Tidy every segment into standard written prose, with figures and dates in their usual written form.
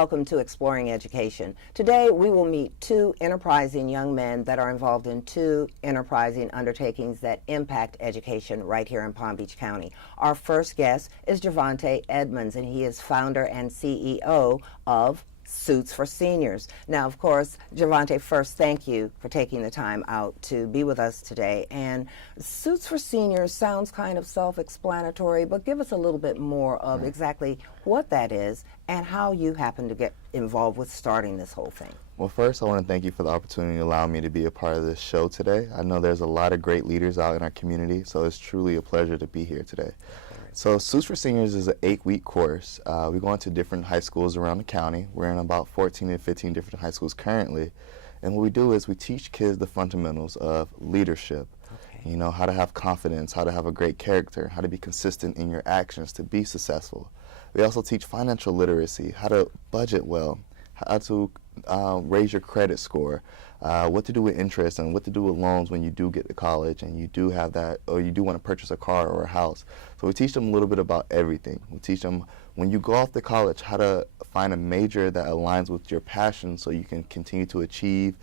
welcome to Exploring Education. Today we will meet two enterprising young men that are involved in two enterprising undertakings that impact education right here in Palm Beach County. Our first guest is Javante Edmonds, and he is founder and CEO of Suits for Seniors. Now, of course, Javante, first, thank you for taking the time out to be with us today. And Suits for Seniors sounds kind of self-explanatory, but give us a little bit more of exactly what that is and how you happen to get involved with starting this whole thing. Well, first, I want to thank you for the opportunity to allow me to be a part of this show today. I know there's a lot of great leaders out in our community, so it's truly a pleasure to be here today. So Suits for Seniors is an 8-week course. We go into different high schools around the county. We're in about 14 to 15 different high schools currently. And what we do is we teach kids the fundamentals of leadership. You know, how to have confidence, how to have a great character, how to be consistent in your actions to be successful. We also teach financial literacy, how to budget well, how to raise your credit score, what to do with interest and what to do with loans when you do get to college and you do have that, or you do want to purchase a car or a house. So we teach them a little bit about everything. We teach them when you go off to college how to find a major that aligns with your passion so you can continue to achieve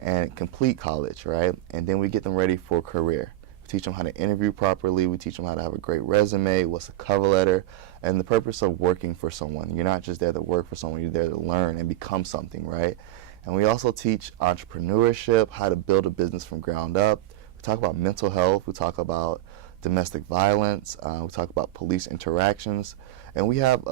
and complete college, right? And then we get them ready for a career. We teach them how to interview properly. We teach them how to have a great resume, what's a cover letter, and the purpose of working for someone. You're not just there to work for someone, you're there to learn and become something, right? And we also teach entrepreneurship, how to build a business from ground up. We talk about mental health. We talk about domestic violence. We talk about police interactions. And we have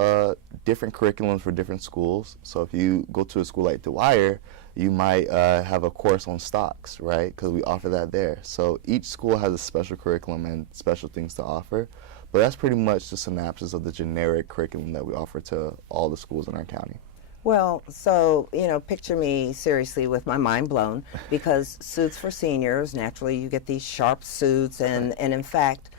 different curriculums for different schools. So if you go to a school like Dwyer, you might have a course on stocks, right? Because we offer that there. So each school has a special curriculum and special things to offer. But that's pretty much the synopsis of the generic curriculum that we offer to all the schools in our county. Well, so, you know, picture me seriously with my mind blown, because Suits for Seniors, naturally you get these sharp suits, and in fact,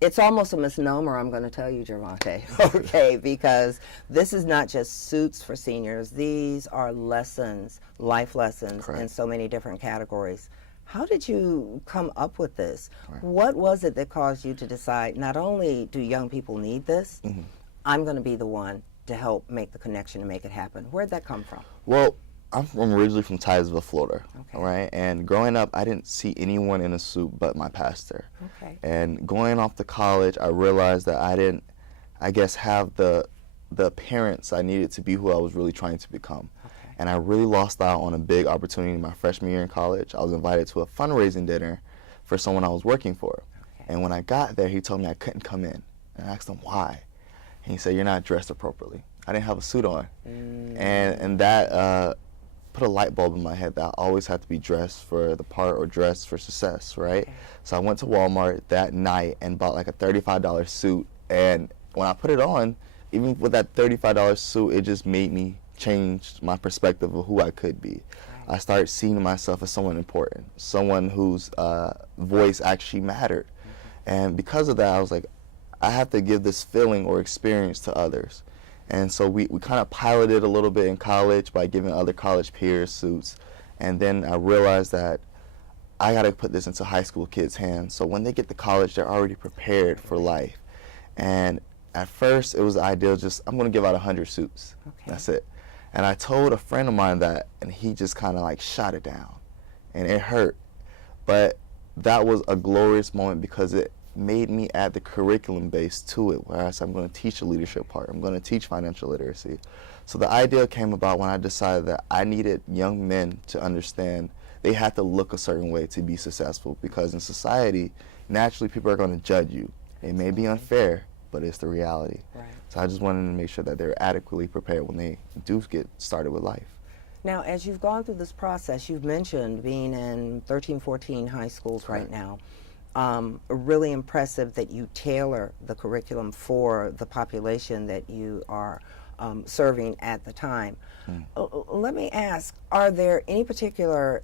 it's almost a misnomer, I'm going to tell you, Javante, okay, because this is not just suits for seniors. These are lessons, life lessons in so many different categories. How did you come up with this? What was it that caused you to decide, not only do young people need this, I'm going to be the one to help make the connection and make it happen? Where'd that come from? Well, I'm originally from Titusville, Florida, right? And growing up, I didn't see anyone in a suit but my pastor. And going off to college, I realized that I didn't, I guess, have the appearance I needed to be who I was really trying to become. And I really lost out on a big opportunity my freshman year in college. I was invited to a fundraising dinner for someone I was working for. And when I got there, he told me I couldn't come in. And I asked him why. And he said, "You're not dressed appropriately." I didn't have a suit on. And that put a light bulb in my head that I always had to be dressed for the part or dressed for success, right? So I went to Walmart that night and bought like a $35 suit. And when I put it on, even with that $35 suit, it just made me change my perspective of who I could be. I started seeing myself as someone important, someone whose voice actually mattered. And because of that, I was like, I have to give this feeling or experience to others. And so we kind of piloted a little bit in college by giving other college peers suits. And then I realized that I got to put this into high school kids' hands. So when they get to college, they're already prepared for life. And at first, it was the idea of just, I'm going to give out 100 suits. That's it. And I told a friend of mine that, and he just kind of like shot it down. And it hurt. But that was a glorious moment because it made me add the curriculum base to it, where I said I'm going to teach the leadership part, I'm going to teach financial literacy. So the idea came about when I decided that I needed young men to understand they had to look a certain way to be successful, because in society, naturally people are going to judge you. It may be unfair, but it's the reality. So I just wanted to make sure that they're adequately prepared when they do get started with life. Now, as you've gone through this process, you've mentioned being in 13, 14 high schools right now. Really impressive that you tailor the curriculum for the population that you are serving at the time. Let me ask, are there any particular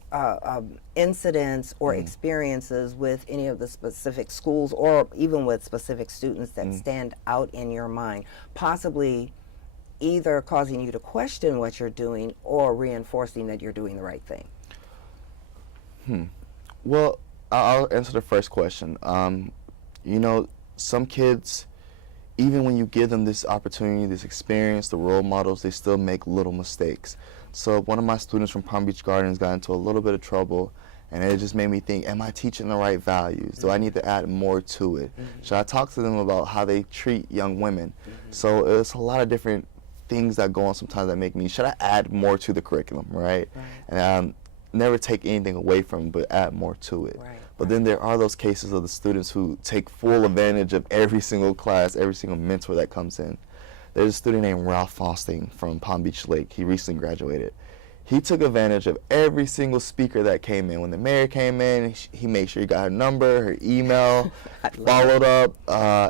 incidents or experiences with any of the specific schools or even with specific students that stand out in your mind, possibly either causing you to question what you're doing or reinforcing that you're doing the right thing? Well, I'll answer the first question. You know, some kids, even when you give them this opportunity, this experience, the role models, they still make little mistakes. So one of my students from Palm Beach Gardens got into a little bit of trouble, and it just made me think, am I teaching the right values? Do I need to add more to it? Should I talk to them about how they treat young women? So it's a lot of different things that go on sometimes that make me, should I add more to the curriculum, right? And never take anything away from it, but add more to it. But then there are those cases of the students who take full advantage of every single class, every single mentor that comes in. There's a student named Ralph Fausting from Palm Beach Lake. He recently graduated. He took advantage of every single speaker that came in. When the mayor came in, he made sure he got her number, her email, followed up,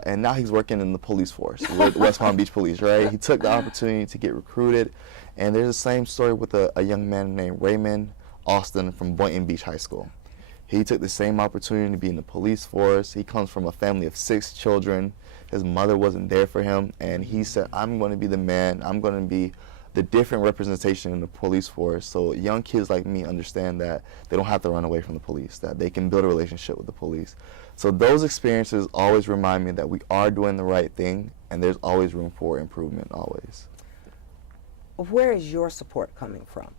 and now he's working in the police force with West Palm Beach Police, right? He took the opportunity to get recruited. And there's the same story with a young man named Raymond Austin from Boynton Beach High School. He took the same opportunity to be in the police force. He comes from a family of 6 children. His mother wasn't there for him, and he said, I'm going to be the man. I'm going to be the different representation in the police force, so young kids like me understand that they don't have to run away from the police, that they can build a relationship with the police. So those experiences always remind me that we are doing the right thing, and there's always room for improvement, always. Where is your support coming from?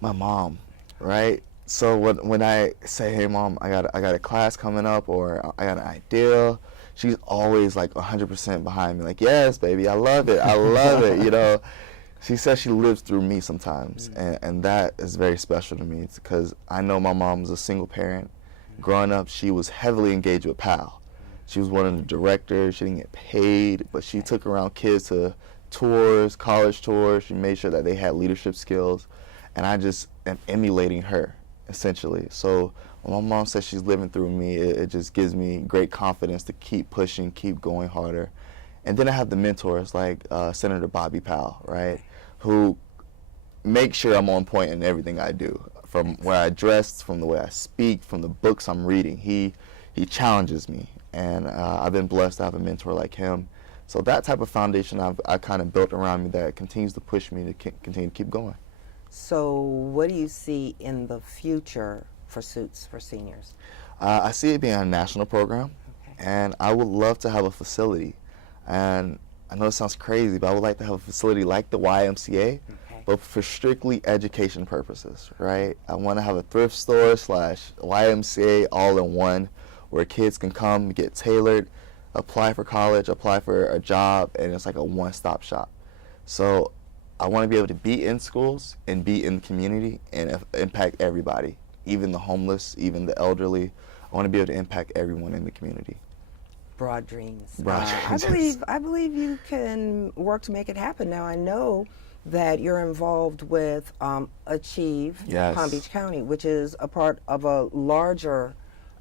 My mom, right? So when I say, hey mom, I got a class coming up, or I got an idea, she's always like 100% behind me. Like, yes, baby, I love it, you know. She says she lives through me sometimes, and that is very special to me because I know my mom was a single parent. Growing up, she was heavily engaged with PAL. She was one of the directors. She didn't get paid, but she took around kids to tours, college tours. She made sure that they had leadership skills, and I just am emulating her, essentially. So when my mom says she's living through me, it just gives me great confidence to keep pushing, keep going harder. And then I have the mentors like Senator Bobby Powell, right, who make sure I'm on point in everything I do, from where I dress, from the way I speak, from the books I'm reading. He challenges me, and I've been blessed to have a mentor like him. So that type of foundation I kind of built around me that continues to push me to continue to keep going. So what do you see in the future for Suits for Seniors? I see it being a national program, and I would love to have a facility. And I know it sounds crazy, but I would like to have a facility like the YMCA, but for strictly education purposes, right? I want to have a thrift store / YMCA all in one, where kids can come, get tailored, apply for college, apply for a job, and it's like a one-stop shop. So I want to be able to be in schools and be in the community and impact everybody, even the homeless, even the elderly. I want to be able to impact everyone in the community. Broad dreams. Broad dreams. I believe you can work to make it happen. Now I know that you're involved with Achieve Palm Beach County, which is a part of a larger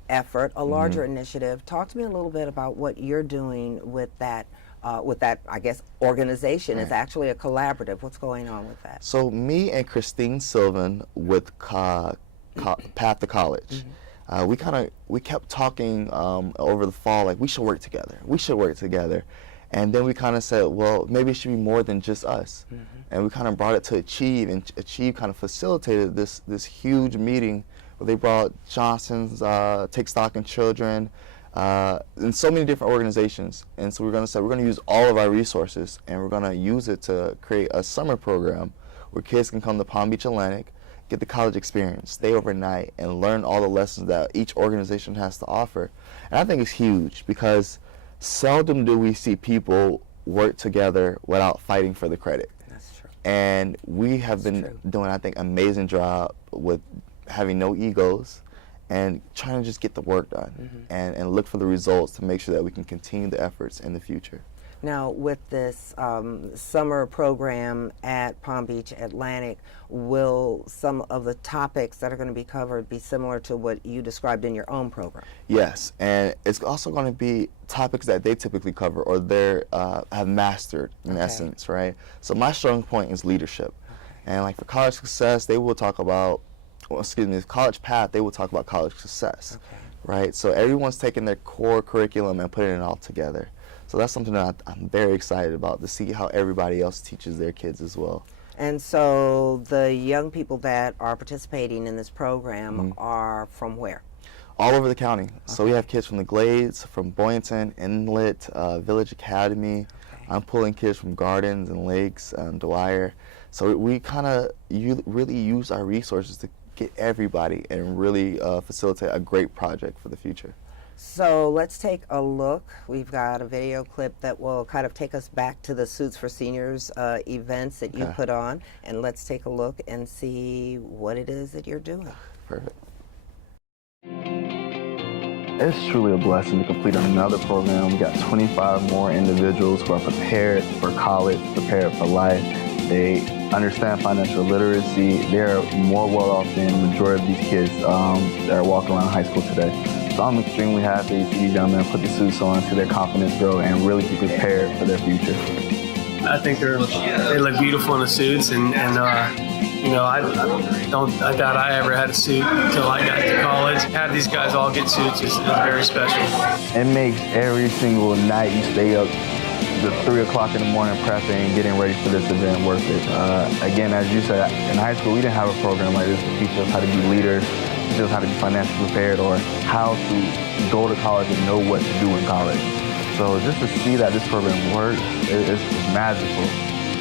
effort, a larger initiative. Talk to me a little bit about what you're doing with that. I guess, organization. It's actually a collaborative. What's going on with that? So me and Christine Sylvan with Path to College, we kept talking over the fall, like we should work together. We should work together. And then we kind of said, well, maybe it should be more than just us. And we kind of brought it to Achieve, and Achieve kind of facilitated this huge meeting where they brought Johnson's Take Stock in Children, and so many different organizations. And so we're going to say we're going to use all of our resources, and we're going to use it to create a summer program where kids can come to Palm Beach Atlantic, get the college experience, stay overnight, and learn all the lessons that each organization has to offer. And I think it's huge because seldom do we see people work together without fighting for the credit. That's true. And we have been doing, I think, an amazing job with having no egos and trying to just get the work done and look for the results to make sure that we can continue the efforts in the future. Now, with this summer program at Palm Beach Atlantic, will some of the topics that are going to be covered be similar to what you described in your own program? Yes, and it's also going to be topics that they typically cover or they have mastered in essence, right? So my strong point is leadership. And like for college success, they will talk about, college path, they will talk about college success, right? So everyone's taking their core curriculum and putting it all together. So that's something that I'm very excited about, to see how everybody else teaches their kids as well. And so the young people that are participating in this program are from where? All over the county. So we have kids from the Glades, from Boynton, Inlet, Village Academy. I'm pulling kids from Gardens and Lakes, Dwyer. So we kind of really use our resources to get everybody and really facilitate a great project for the future. So let's take a look. We've got a video clip that will kind of take us back to the Suits for Seniors events that you put on, and let's take a look and see what it is that you're doing. Perfect. It's truly a blessing to complete another program. We got 25 more individuals who are prepared for college, prepared for life. They understand financial literacy. They're more well off than the majority of these kids that are walking around high school today. So I'm extremely happy to see these young men put the suits on, see their confidence grow, and really be prepared for their future. I think they look beautiful in the suits, and you know, I doubt I ever had a suit until I got to college. Have these guys all get suits is very special. It makes every single night you stay up to 3 o'clock in the morning prepping and getting ready for this event worth it. Again, as you said, in high school we didn't have a program like this to teach us how to be leaders, teach us how to be financially prepared, or how to go to college and know what to do in college. So just to see that this program works, it's magical.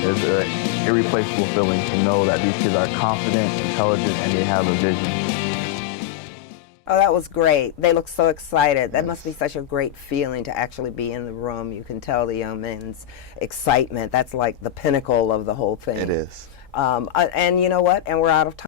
It's an irreplaceable feeling to know that these kids are confident, intelligent, and they have a vision. Oh, that was great. They look so excited. That must be such a great feeling to actually be in the room. You can tell the young men's excitement. That's like the pinnacle of the whole thing. It is. And you know what? And we're out of time.